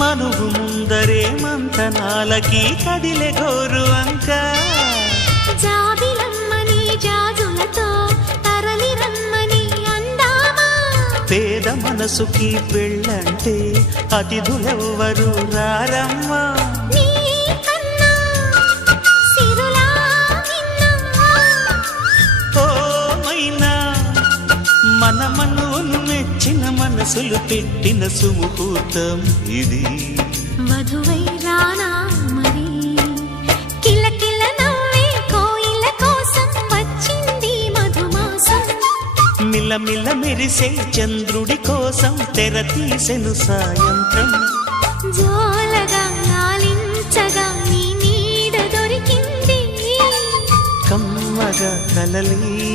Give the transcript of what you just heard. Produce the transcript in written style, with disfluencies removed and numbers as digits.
మనువు ముందరే మంతనాలకి కదిలే గోరు అంక జాబిలమ్మని జాజులతో తరలి రమ్మని అందామా పేద మనసుకి పెళ్ళంటే అతిథులెవ్వరు రారమ్మా మన మనువును మెచ్చిన మనసులు పెట్టిన సుముహూర్తం ఇది వధువై రానా మరి కిలకిల నవ్వే కోయిల కోసం వచ్చింది మధుమాసం మిలమిల మెరిసే చంద్రుడి కోసం తెర తీసెను సాయంత్రం జోలగా లాలించగా నీ నీడ దొరికింది కమ్మగా కలలి